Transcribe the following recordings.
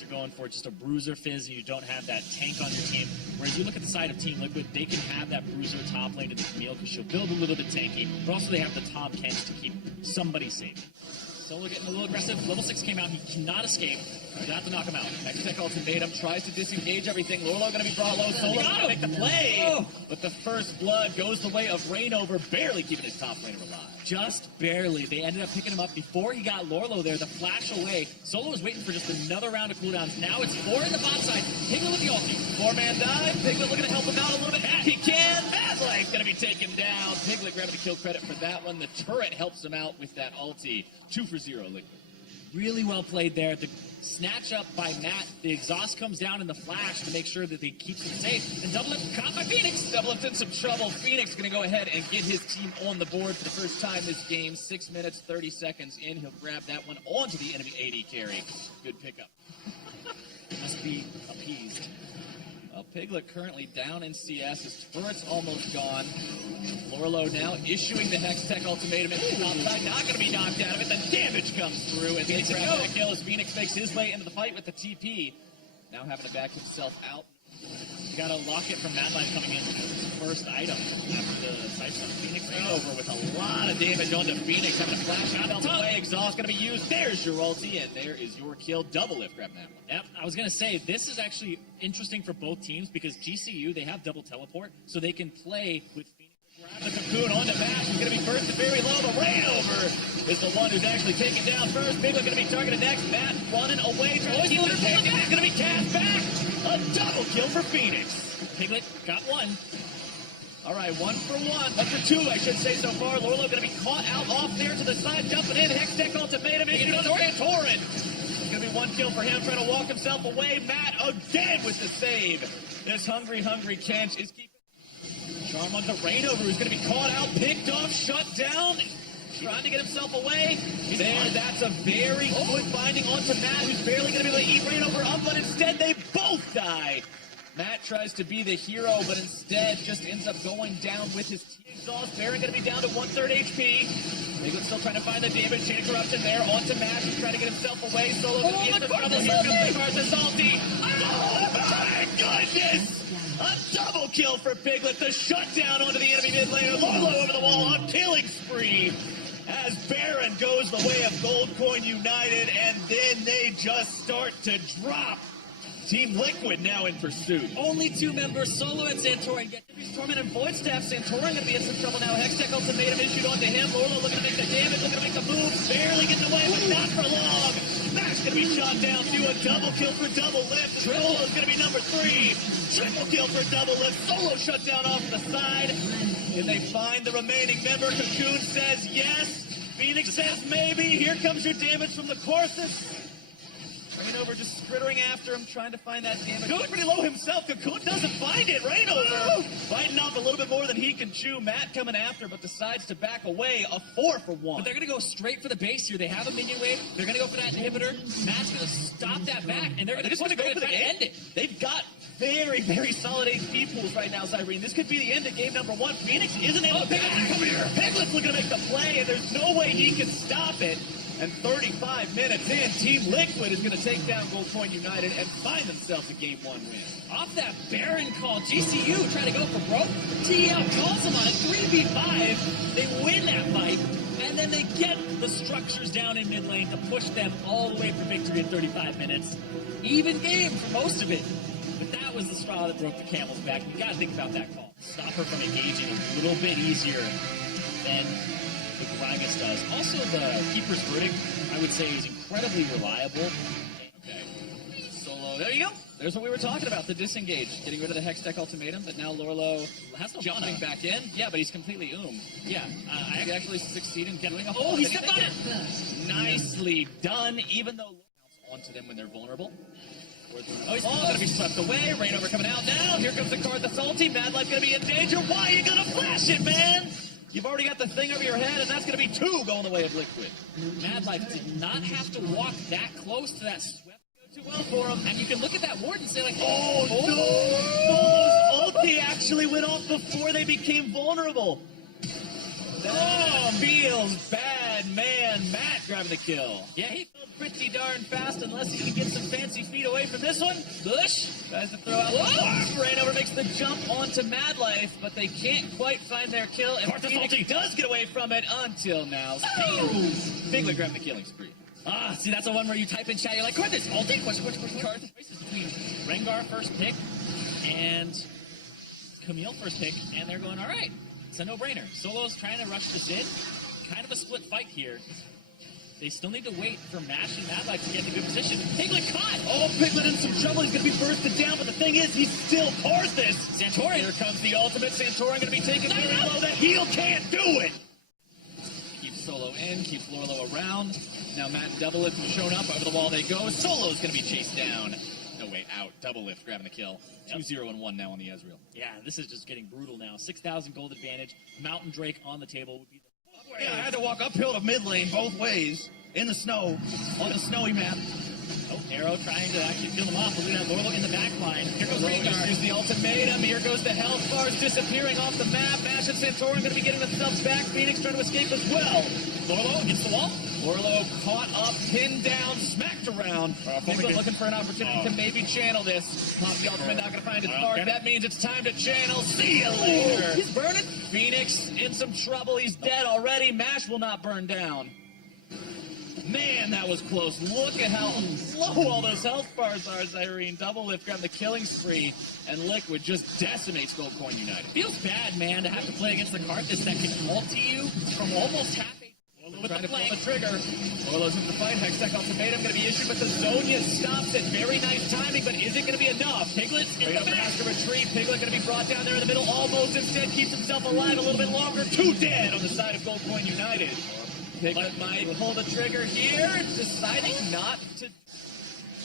guys are going for just a bruiser fizz and you don't have that tank on your team. Whereas you look at the side of Team Liquid, they can have that bruiser top lane to the Camille because she'll build a little bit tanky, but also they have the Tom Kents to keep somebody safe. Solo getting a little aggressive. Level 6 came out. He cannot escape. You're gonna have to knock him out. Hextech ultimatum tries to disengage everything. Lorlo gonna be brought low. Solo gonna make the play. But the first blood goes the way of Reignover, barely keeping his top laner alive. Just barely. They ended up picking him up before he got Lorlo there. The flash away. Solo was waiting for just another round of cooldowns. Now it's 4 in the bot side. Piglet with the ulti. 4-man dive. Piglet looking to help him out a little bit. He can. Madlife's gonna be taken down. Piglet grabbing the kill credit for that one. The turret helps him out with that ulti. 2 for 0 Liquid. Really well played there. The snatch up by Matt. The exhaust comes down in the flash to make sure that they keep him safe. And Double Lift caught by Phoenix. Double Lift in some trouble. Phoenix going to go ahead and get his team on the board for the first time this game. 6 minutes, 30 seconds in. He'll grab that one onto the enemy AD carry. Good pickup. Must be appeased. Well, Piglet currently down in CS. His turret's almost gone. Lorlo now issuing the Hextech ultimatum at the top side. Not going to be knocked out of it. The damage comes through and they grab that kill as Phoenix makes his way into the fight with the TP. Now having to back himself out. You got a locket from Madlife coming in with his first item after the Sidestone. Phoenix over with a lot of damage onto Phoenix. Having to flash out of the way. Exhaust going to be used. There's your ulti, and there is your kill. Double Lift grabbing that one. Yep, I was going to say, this is actually interesting for both teams because GCU, they have double teleport, so they can play with Phoenix. Grab the cocoon onto Matt. He's going to be first to very low. The Reignover is the one who's actually taken down first. Piglet going to be targeted next. Matt running away. Trying to keep it taken. He's going to be cast back. A double kill for Phoenix. Piglet got one. All right, 1 for 1. 1 for 2, I should say so far. Lorlo going to be caught out off there to the side, jumping in. Hextech ultimatum. Issued on the Santorin. It's going to be 1 kill for him, trying to walk himself away. Matt again with the save. This hungry 𝐠𝐿 is keeping. Charm onto Reignover, who's going to be caught out, picked off, shut down. Trying to get himself away. There, that's a very good binding onto Matt, who's barely going to be able to eat Reignover up, but instead they both die. Matt tries to be the hero, but instead just ends up going down with his exhaust. Baron going to be down to 1/3 HP. Piglet still trying to find the damage. Chain Corruption there onto Matt. He's trying to get himself away. Solo in the trouble. Here comes the Karthus ulti. Oh my goodness! A double kill for Piglet. The shutdown onto the enemy mid laner. Lorlo over the wall. A killing spree. As Baron goes the way of Goldcoin United, and then they just start to drop. Team Liquid now in pursuit. Only 2 members, Solo and Santorin. Get Torment and Void Staff. Santorin going to be in some trouble now. Hextech ultimatum issued onto him. Lorlo looking to make the damage, looking to make the move. Barely getting away, but not for long. Matt's going to be shot down to a double kill for Double Lift. Solo's going to be number 3. Triple kill for Double Lift. Solo shut down off the side. Can they find the remaining member? Cocoon says yes. Phoenix says maybe. Here comes your damage from the Karthus. Reignover just sprittering after him, trying to find that damage. Going pretty low himself. Cocoon doesn't find it. Reignover fighting off a little bit more than he can chew. Matt coming after, but decides to back away. A 4 for 1. But they're going to go straight for the base here. They have a minion wave. They're going to go for that inhibitor. Matt's going to stop that back, and they're going to just want to go for the end it. They've got very solid HP pools right now, 𝐠𝐲. This could be the end of game number 1. Phoenix isn't able to come here. Piglet's looking to make the play, and there's no way he can stop it. And 35 minutes in, Team Liquid is going to take down Goldcoin United and find themselves a Game 1 win. Off that Baron call, GCU trying to go for broke. TL calls them on a 3v5. They win that fight, and then they get the structures down in mid lane to push them all the way for victory in 35 minutes. Even game for most of it. But that was the straw that broke the camel's back. You got to think about that call. Stop her from engaging a little bit easier than the Gragas does. Also, the Keeper's Verdict, I would say, is incredibly reliable. Okay. Solo. There you go. There's what we were talking about, the disengage. Getting rid of the Hextech ultimatum, but now Lorlo has no jumping back in. Yeah, but he's completely Yeah, I actually succeed in getting a hold. Oh, he stepped on it! Nicely done, even though onto them when they're vulnerable. Oh, he's going to be swept away. Reignover coming out now. Here comes the Karthus ulti. Madlife going to be in danger. Why are you going to flash it, man? You've already got the thing over your head, and that's going to be 2 going the way of Liquid. Madlife did not have to walk that close to that swept. Too well for him, and you can look at that ward and say like, oh no! Solo's ulti actually went off before they became vulnerable. That feels bad. bad man. Matt grabbing the kill. Yeah, he killed pretty darn fast unless he can get some fancy feet away from this one. Bush tries to throw out the farm. Rainover makes the jump onto Mad Life, but they can't quite find their kill. And Phoenix does get away from it until now. Piglet grabbing the killing spree. Ah, see, that's the one where you type in chat, you're like, Karthus, ulti, question. Choices between Rengar first pick and Camille first pick, and they're going, all right, it's a no-brainer. Solo's trying to rush this in. Kind of a split fight here. They still need to wait for Mash and Mad Life to get in a good position. Piglet caught! Oh, Piglet in some trouble. He's going to be bursted down, but the thing is, he still cars this. Santorin. Here comes the ultimate. Santorin going to be taken very low. The heal can't do it. Keeps Solo in, keeps Lorlo around. Now Matt and Double Lift have shown up. Over the wall they go. Solo's going to be chased down. No way, out. Double Lift grabbing the kill. 2-0-1 now on the Ezreal. Yeah, this is just getting brutal now. 6,000 gold advantage. Mountain Drake on the table would be the yeah, I had to walk uphill to mid lane both ways in the snow on the snowy map. Oh, Arrow trying to actually kill him off. Look at that Lorlo in the back line. Here goes Rengar. Here's the ultimatum. Here goes the health bars disappearing off the map. Mash and Santorin going to be getting themselves back. Phoenix trying to escape as well. Lorlo against the wall. Lorlo caught up, pinned down, smacked around. Piglet looking for an opportunity to maybe channel this. Pop the ultimate, not going to find its mark. That means it's time to channel. See you later. He's burning. Phoenix in some trouble. He's dead already. Mash will not burn down. Man, that was close. Look at how low all those health bars are, Zyrene. Double Lift grabbing the killing spree, and Liquid just decimates 𝐿Coin United. Feels bad, man, to have to play against the Karthus that can multi you from almost half a... Trying to pull the trigger. Orlo's into the fight. Hextech ultimatum going to be issued, but the Zhonya stops it. Very nice timing, but is it going to be enough? Piglet's in the back. Has to retreat. Piglet going to be brought down there in the middle. Almost instead keeps himself alive a little bit longer. 2 dead on the side of 𝐿Coin United. Piglet might pull the trigger here, deciding not to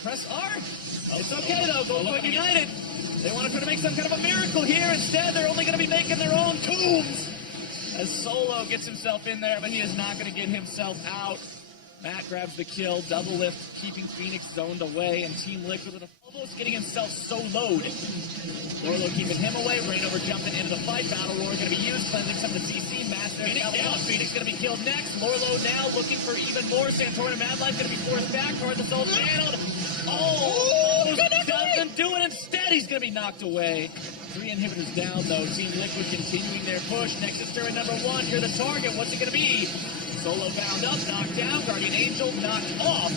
press R. It's okay though, 𝐿Coin United. They want to try to make some kind of a miracle here. Instead, they're only going to be making their own tombs. As Solo gets himself in there, but he is not going to get himself out. Matt grabs the kill. Double Lift keeping Phoenix zoned away, and Team Liquid with almost getting himself soloed. Lorlo keeping him away. Rainover jumping into the fight. Battle Roar going to be used, cleansing some of the CC. Matt there. Phoenix going to be killed next. Lorlo now looking for even more. Santorin and Mad Life going to be forced back toward the soul channeled. Oh, doesn't do it. Instead, he's going to be knocked away. 3 inhibitors down, though. Team Liquid continuing their push. Nexus turret number 1. You're the target. What's it going to be? Solo bound up, knocked down. Guardian Angel knocked off.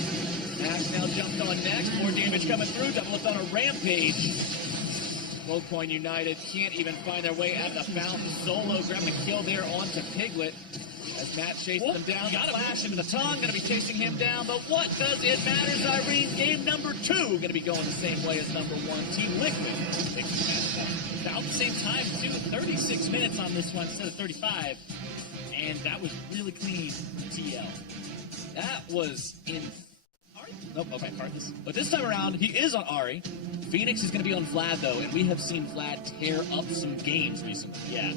Max now jumped on next. More damage coming through. Double Lift on a rampage. 𝐿Coin United can't even find their way at the fountain. Solo grabbing the kill there onto Piglet. As Matt chases them down, flash into the tongue, going to be chasing him down, but what does it matter, Zyrene? Game number 2 going to be going the same way as number 1. Team Liquid takes the match about the same time, too. 36 minutes on this one instead of 35, and that was really clean TL. That was in... Ari? Nope, okay, Karthus. But this time around, he is on Ari. Phoenix is going to be on Vlad, though, and we have seen Vlad tear up some games recently. Yeah.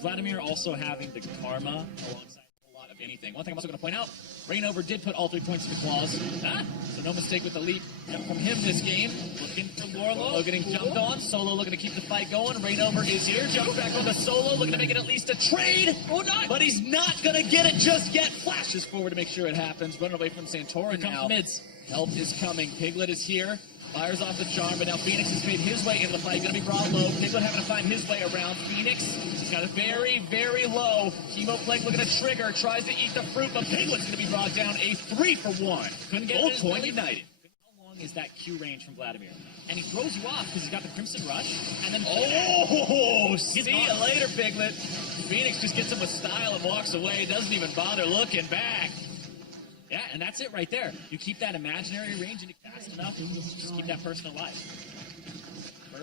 Vladimir also having the Karma alongside a lot of anything. One thing I'm also going to point out, Rainover did put all 3 points to Claws. So no mistake with the leap from him this game. Looking for Lorlo, getting jumped on. Solo looking to keep the fight going. Rainover is here. Jumps back on the Solo, looking to make it at least a trade. But he's not going to get it just yet. Flashes forward to make sure it happens. Running away from Santorin now. Mids. Help is coming. Piglet is here. Fires off the charm, but now Phoenix has made his way into the fight. Going to be brought low. Piglet having to find his way around. Phoenix got it very, very low. Chemo Plague looking to trigger. Tries to eat the fruit, but Piglet's going to be brought down. A 3-for-1. Couldn't get 𝐿Coin United. How long is that Q range from Vladimir? And he throws you off because he's got the Crimson Rush. And then see you later, Piglet. Phoenix just gets him with style and walks away. Doesn't even bother looking back. Yeah, and that's it right there. You keep that imaginary range and fast enough, and just keep that person alive.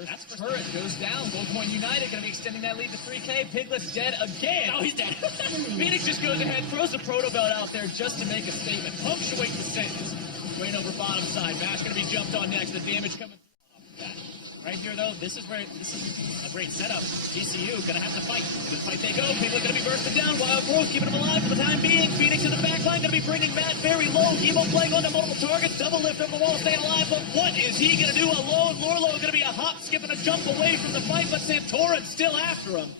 That's turret goes down. 𝐿Coin United going to be extending that lead to 3K. Piglet's dead again. Oh, he's dead. Phoenix just goes ahead, throws the proto belt out there just to make a statement. Punctuate the sentence. Rainover bottom side. Mash going to be jumped on next. The damage coming through. Right here, though, this is a great setup. GCU gonna have to fight. The fight they go. Piglet gonna be bursted down. Wild Growth keeping him alive for the time being. Phoenix in the back line gonna be bringing Matt very low. Emo playing onto multiple targets. Double Lift over the wall, staying alive. But what is he gonna do alone? Lorlo gonna be a hop, skip, and a jump away from the fight, but Santorin's still after him.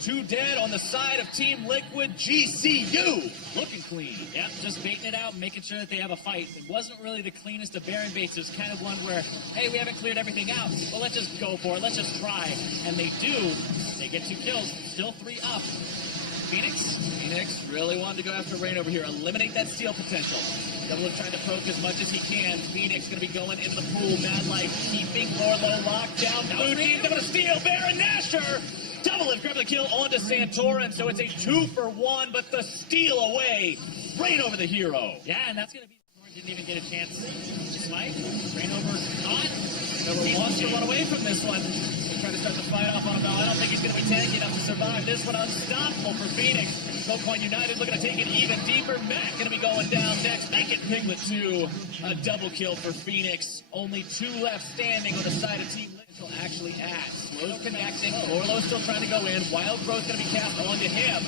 2 dead on the side of Team Liquid. GCU looking clean. Yep, just baiting it out, making sure that they have a fight. It wasn't really the cleanest of Baron baits. It was kind of one where, hey, we haven't cleared everything out, well, let's just go for it. Let's just try. And they do. They get 2 kills, still 3 up. Phoenix really wanted to go after Rain over here, eliminate that steal potential. Double trying to poke as much as he can. Phoenix going to be going into the pool. Mad Life keeping Lorlo locked down. Blue team going to steal. Baron Nashor. Double grab the kill onto Santorin. So it's a 2-for-1, but the steal away. Rain over the hero. Yeah, and that's going to be... Didn't even get a chance to smite. Rain over not. Rain wants to run away from this one. Trying to start the fight off on him now. I don't think he's going to be tanky enough to survive this one. Unstoppable for Phoenix. 𝐿Coin United looking to take it even deeper. Matt going to be going down next. Make it Piglet 2. A double kill for Phoenix. Only 2 left standing on the side of Team Liquid. Actually acts. Slow connecting. Orlo still trying to go in. Wild Growth going to be cast onto him.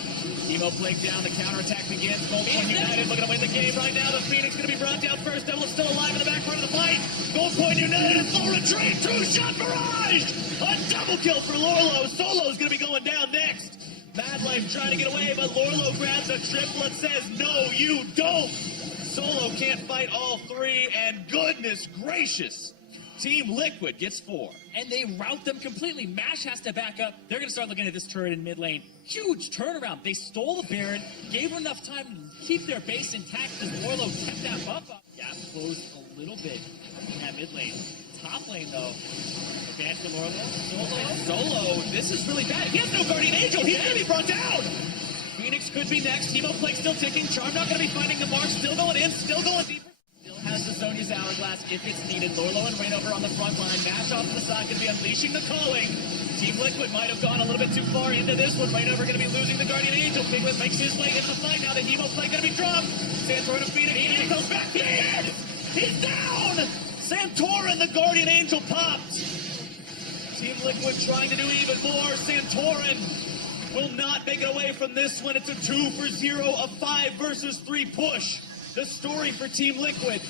Emo Plague down. The counterattack begins. 𝐿Coin United looking to win the game right now. The Phoenix going to be brought down first. Devil still alive in the back part of the fight. 𝐿Coin United in full retreat. 2-shot barrage. A double kill for Lorlo. Solo's going to be going down next. Mad Life trying to get away, but Lorlo grabs a triplet, says, no, you don't. Solo can't fight all 3, and goodness gracious, Team Liquid gets 4. And they rout them completely. MASH has to back up. They're going to start looking at this turret in mid lane. Huge turnaround. They stole the Baron, gave them enough time to keep their base intact as Lorlo kept that buff up. Gap closed a little bit in that mid lane. Top lane, though. Advance for Lorlo. Solo, this is really bad. He has no Guardian Angel. He's going to be brought down. Phoenix could be next. Emo Plague still ticking. Charm not going to be finding the mark. Still going in. Still going deeper. Still has the 𝐤𝐲𝐜𝐵𝐷𝐻 Hourglass if it's needed. Lorlo and Rain over on the front line. Mash off to the side. Going to be unleashing the calling. Team Liquid might have gone a little bit too far into this one. Rain over going to be losing the Guardian Angel. Piglet makes his way into the fight. Now the Emo Plague going to be dropped. Santorin and Phoenix. He goes back. He's down. Santorin, the Guardian Angel popped. Team Liquid trying to do even more. Santorin will not make it away from this one. It's a 2-for-0, a 5 versus 3 push. The story for Team Liquid,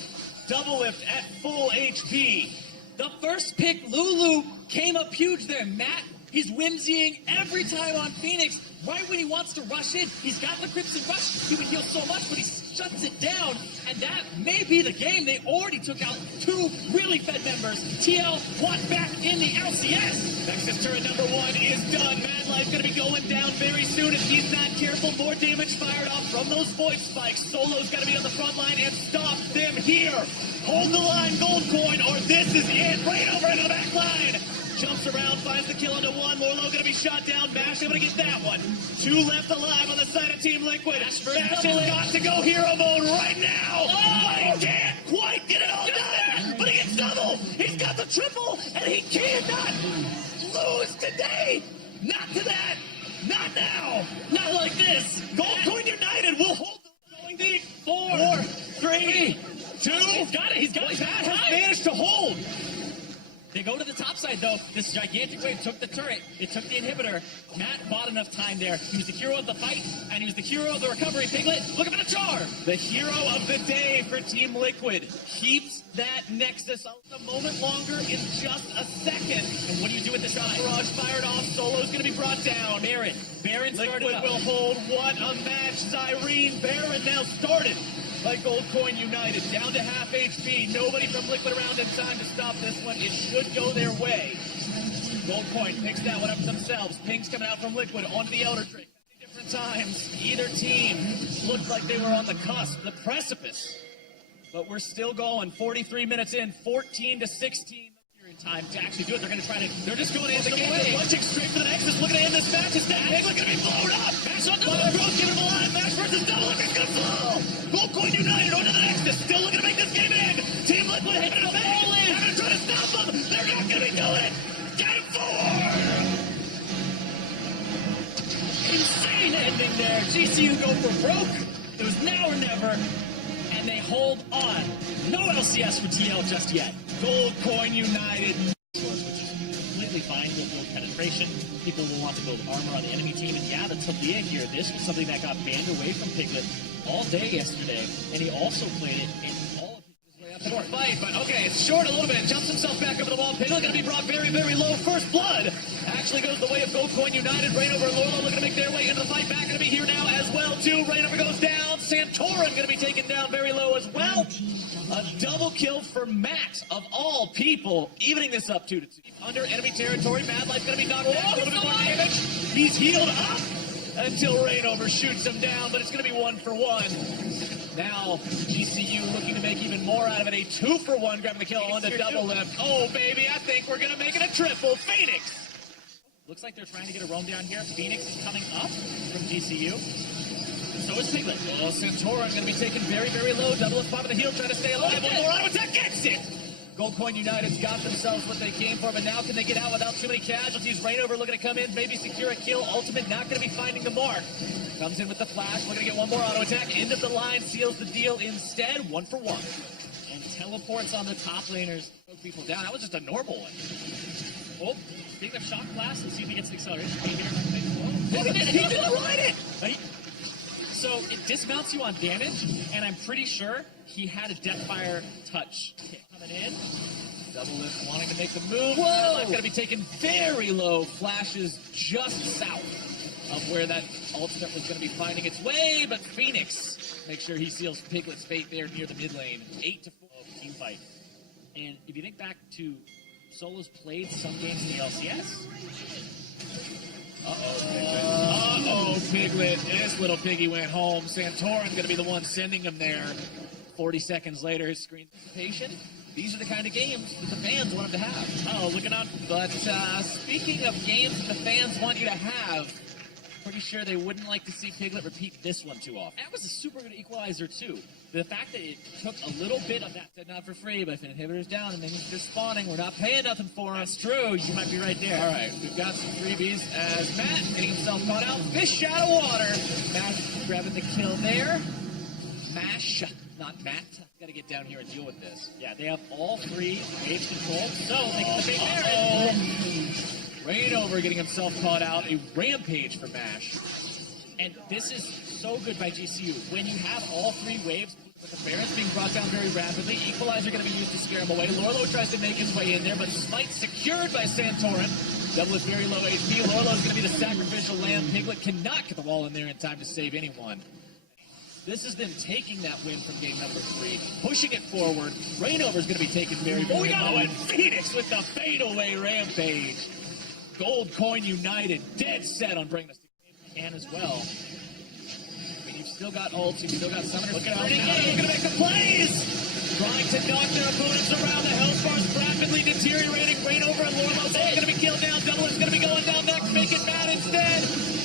double lift at full HP. The first pick, Lulu, came up huge there. Matt, he's whimsying every time on Phoenix. Right when he wants to rush in, he's got the Crimson Rush. He would heal so much, but he shuts it down. And that may be the game. They already took out 2 really fed members. TL wants back in the LCS. Nexus turret number 1 is done. Mad Life going to be going down very soon if he's not careful. More damage fired off from those void spikes. Solo's got to be on the front line and stop them here. Hold the line, 𝐿Coin, or this is it. Right over into the back line. Jumps around, finds the kill onto 1. Lorlo going to be shot down. Mash able to get that one. 2 left alive on the side of Team Liquid. Mash has got to go hero mode right now. But he can't quite get it all done. But he gets double. He's got the triple, and he cannot lose today. Not to that. Not now. Not like this. 𝐿Coin United will hold the going deep. 4, 3, 2. He's got it. He's got it. Matt has managed to hold. They go to the top side, though. This gigantic wave took the turret. It took the inhibitor. Matt bought enough time there. He was the hero of the fight, and he was the hero of the recovery. Piglet, looking for the charm. The hero of the day for Team Liquid keeps that Nexus a moment longer in just a second. And what do you do with this guy? Barrage fired off. Solo's going to be brought down. Baron Liquid will hold. What a match. 𝐤𝐵𝐷𝐻 Baron now started by 𝐿Coin United. Down to half HP. Nobody from Liquid around in time to stop this one. It should go their way. 𝐿Coin picks that one up themselves. Pings coming out from Liquid onto the Elder Drake. Different times. Either team looked like they were on the cusp, the precipice. But we're still going. 43 minutes in. 14-16. Time to actually do it. They're going to try to. They're just going in the game. They're punching straight for the Nexus. Looking to end this match. Is that Piglet going to be blown up? Mash on double. Growth giving him a line. Mash versus double. It's going to fall. 𝐿Coin United onto the Nexus. Still looking to make this game end. Team Liquid having a fall in. Having to try to stop them. They're not going to be doing it. Game 4. Insane ending there. GCU go for broke. It was now or never. And they hold on. No LCS for TL just yet. 𝐿Coin United. Which is completely fine. You'll build penetration. People will want to build armor on the enemy team. And yeah, the 𝐸𝐸 here. This was something that got banned away from Piglet all day yesterday. And he also played it in all of his way Fight, but okay, it's short a little bit. Jumps himself back over the wall. Piglet gonna be brought very, very low. First blood actually goes the way of 𝐿Coin United. Reignover and 𝐿Coin looking to make their way into the fight. Back gonna be here now as well too. Reignover goes down. 𝐷𝐸𝐴𝐼𝑛 gonna be taken down very low as well. A double kill for Matt of all people, evening this up 2-2. Under enemy territory, Madlife's gonna be knocked down. A little bit more damage. He's healed up until Reignover shoots him down, but it's gonna be 1-for-1. Now, GCU looking to make even more out of it. A 2-for-1, grabbing the kill on the double lift. Oh, baby, I think we're going to make it a triple. Phoenix! Looks like they're trying to get a roam down here. Phoenix is coming up from GCU. So is Piglet. Oh, 𝐿Coin going to be taken very, very low. Double lift, bottom of the heel, trying to stay alive. One more auto attack, gets it! 𝐿Coin United's got themselves what they came for, but now can they get out without too many casualties? Reignover looking to come in, maybe secure a kill. Ultimate not going to be finding the mark. Comes in with the flash, looking to get one more auto attack. End of the line, seals the deal instead. 1-for-1. And teleports on the top laners. Broke people down. That was just a normal one. Oh, big enough shock blast. Let's see if he gets the acceleration. He didn't ride it! So it dismounts you on damage, and I'm pretty sure he had a Deathfire touch coming in. Double lift wanting to make the move. Whoa! Going to be taken very low. Flashes just south of where that ultimate was going to be finding its way, but Phoenix makes sure he seals Piglet's fate there near the mid lane. 8-4 team fight. And if you think back to Solo's played some games in the LCS. Uh-oh, Piglet. This little piggy went home. 𝐷𝐸𝐼n's going to be the one sending him there. 40 seconds later, his screen's patient. These are the kind of games that the fans want him to have. Oh, looking up. But speaking of games that the fans want you to have, pretty sure they wouldn't like to see Piglet repeat this one too often. That was a super good equalizer, too. The fact that it took a little bit of that. Said not for free, but if an inhibitor's down and things just spawning, we're not paying nothing for them. That's true. You might be right there. All right, we've got some freebies as Matt getting himself caught out. Fish out of water. Matt grabbing the kill there. Mash, not Matt. Got to get down here and deal with this. Yeah, they have all three waves controlled, so they get the big Reignover getting himself caught out. A rampage for Mash. And this is so good by GCU. When you have all three waves, with the Barons being brought down very rapidly, equalizer going to be used to scare him away. 𝐿Coin tries to make his way in there, but Smite secured by 𝐷𝐸𝐼nn. Double is very low HP. 𝐿Coin is going to be the sacrificial lamb. Piglet cannot get the wall in there in time to save anyone. This is them taking that win from game number 3, pushing it forward. Reignover is going to be taken very, very low. And Phoenix with the fadeaway rampage. 𝐿Coin United dead set on bringing this to game and as well. I mean, you've still got ults, you've still got summoners. Look at how they're going to make the plays! Trying to knock their opponents around. The health bar's rapidly deteriorating. Reignover and 𝐿Coin's all going to be killed down. Double is going to be going down next, making Matt instead.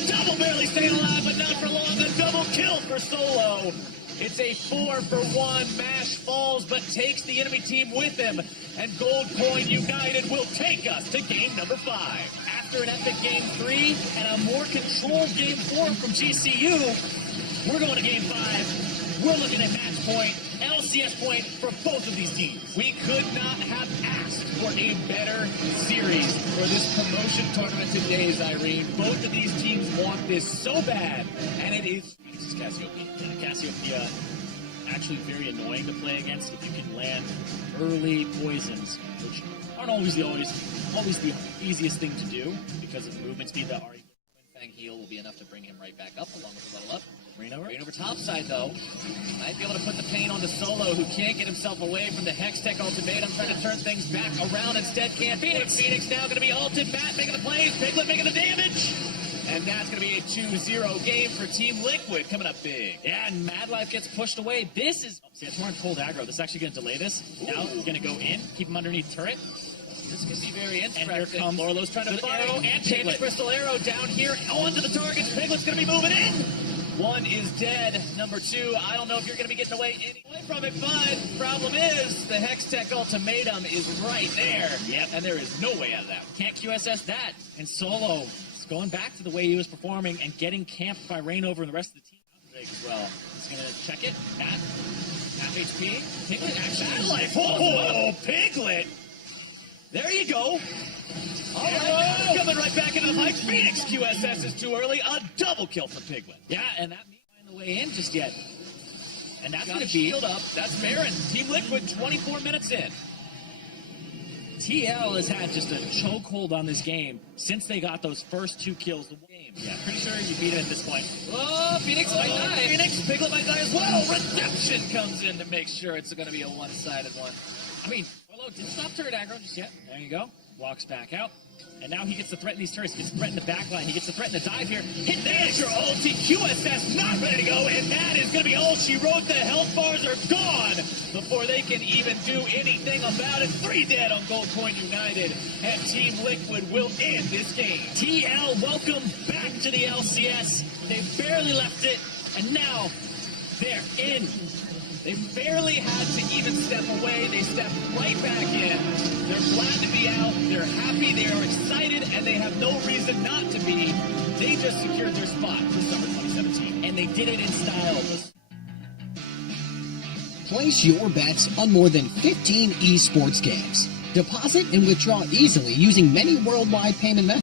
Double barely staying alive, but not for long. A double kill for Solo. It's a 4-for-1. Mash falls, but takes the enemy team with him. And 𝐿Coin United will take us to game number 5. After an epic game 3 and a more controlled game 4 from GCU, we're going to game 5. We're looking at match point, LCS point for both of these teams. We could not have asked for a better series for this promotion tournament today, 𝐬𝐿𝐼rene. Both of these teams want this so bad, and it is Cassiopeia. Cassiopeia actually very annoying to play against if you can land early poisons, which aren't always the easiest thing to do because of the movement speed that Ari. Fang heal will be enough to bring him right back up along with the level up. Reignover top side though. Might be able to put the pain on the Solo, who can't get himself away from the Hextech ultimatum, trying to turn things back around. Instead can't. Phoenix now going to be ulted. Matt making the plays. Piglet making the damage. And that's going to be a 2-0 game for Team Liquid, coming up big. Yeah, and Madlife gets pushed away. This is 𝐷𝐸𝐼nn cold aggro. This is actually going to delay this. Now he's going to go in, keep him underneath turret. This could be very interesting. And here comes 𝐿Coin's trying to fire arrow and Piglet. Crystal Arrow down here onto the targets. Piglet's going to be moving in. One is dead. Number 2, I don't know if you're going to be getting away from it, but problem is the Hextech ultimatum is right there. Yep. And there is no way out of that. Can't QSS that. And Solo is going back to the way he was performing and getting camped by Reignover and the rest of the team as well. He's going to check it. Matt. Half HP. Piglet actually. Madlife. Oh, Piglet. There you go. All right, coming right back into the fight. Phoenix QSS is too early. A double kill for Piglet. Yeah, and that may find the way in just yet. And that's Got going a to be shield up. That's Marin. Team Liquid 24 minutes in. TL has had just a chokehold on this game since they got those first 2 kills of the game. Yeah, pretty sure you beat it at this point. Oh, Phoenix might die. Phoenix, Piglet might die as well. Redemption comes in to make sure it's going to be a one-sided one. I mean, Polo didn't stop turret aggro just yet. There you go. Walks back out. And now he gets to threaten these turrets. He gets to threaten the backline. He gets to threaten the dive here. Hit there's your ulti. QSS not ready to go, and that is going to be all she wrote. The health bars are gone before they can even do anything about it. 3 dead on Goldcoin United, and Team Liquid will end this game. TL, welcome back to the LCS. They barely left it, and now they're in. They barely had to even step away. They stepped right back in. They're glad to be out. They're happy. They are excited, and they have no reason not to be. They just secured their spot for summer 2017, And they did it in style. Place your bets on more than 15 esports games. Deposit and withdraw easily using many worldwide payment methods.